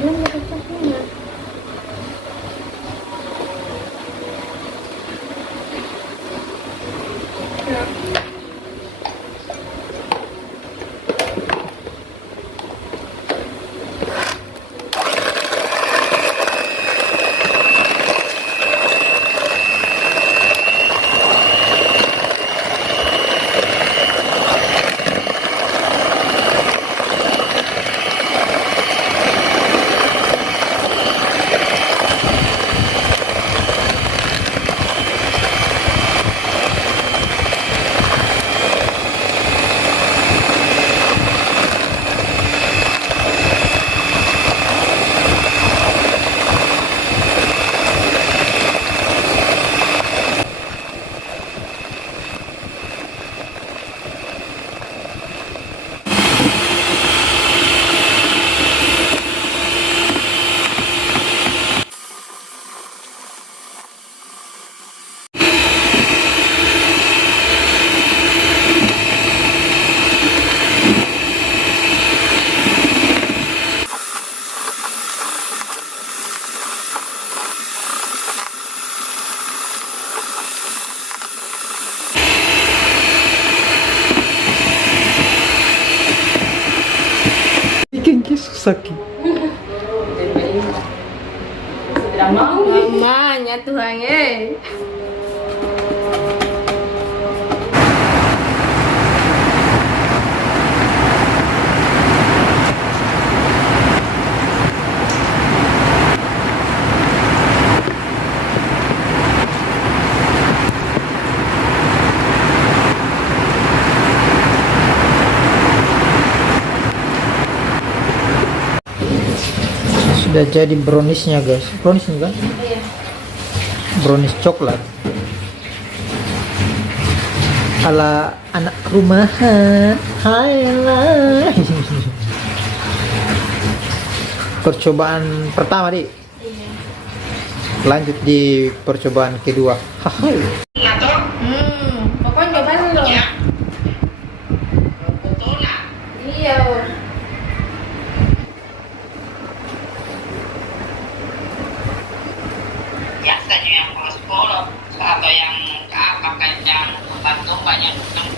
Belum kecapnya. Bikin susah Ki. Sudah mau. Mamanya Tuhan Sudah jadi browniesnya guys. Brownies ini kan? Iya. Brownies coklat ala anak rumahan. Hai. Percobaan pertama di Iya. lanjut di percobaan kedua. Hai.